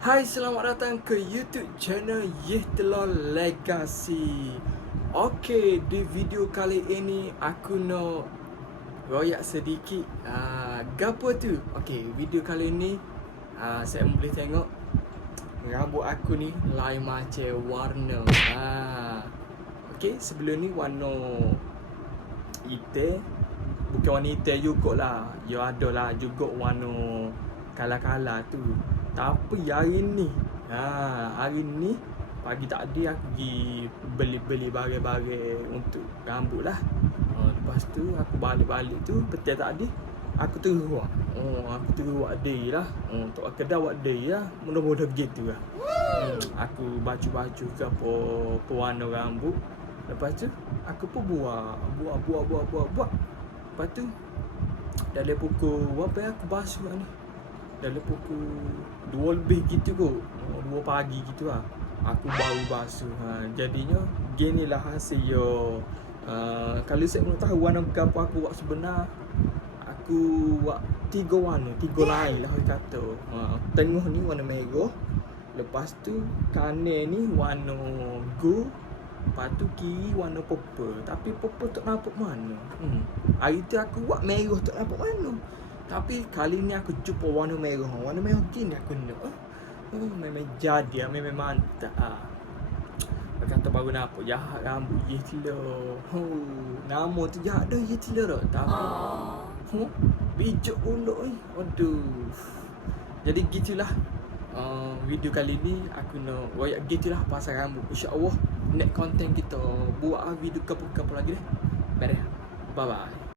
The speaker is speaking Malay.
Hai, selamat datang ke YouTube channel Yehtelor Legacy. Okey, di video kali ini aku nak royak sedikit gapo tu. Okey, video kali ini saya boleh tengok rambut aku ni lain macam warna. Okey, sebelum ni warna hitam. Bukan warna hitam jugalah. Ya adalah juga warna kala-kala tu. Tapi hari ni pagi tadi aku pergi beli barang-barang untuk rambut lah. Lepas tu aku balik tu petang tadi aku terus buat day lah. Untuk kedai buat day lah. Mudah-mudah begitu lah. Aku baju-baju ke apa pewarna rambut. Lepas tu aku pun buat. Lepas tu dalam pukul berapa aku basuh ni? Dalam pukul 2 lebih gitu kot. 2 pagi gitu lah. Aku baru basuh. Jadinya ginilah hasil yo. Kalau saya mau tahu warna apa aku buat sebenar, aku buat 3 warna, 3 lain lah orang kata. Tengah ni warna merah. Lepas tu kanan ni warna gold. Lepas tu kiri warna purple. Tapi purple tak nampak mana. Hari tu aku buat merah tak nampak mana. Tapi kali ni aku jumpa warna merah. Warna merah gini aku nak. Memang jadi, memang mantap. Kata baru nampak jahat rambut Yehtelor. Nama tu jahat dah Yehtelor tak? Tapi bijak pula ni. Aduh. Jadi gitulah. Video kali ni aku nak royak gitulah pasal rambut. InsyaAllah next content kita buat video couple lagi deh. Bye bye.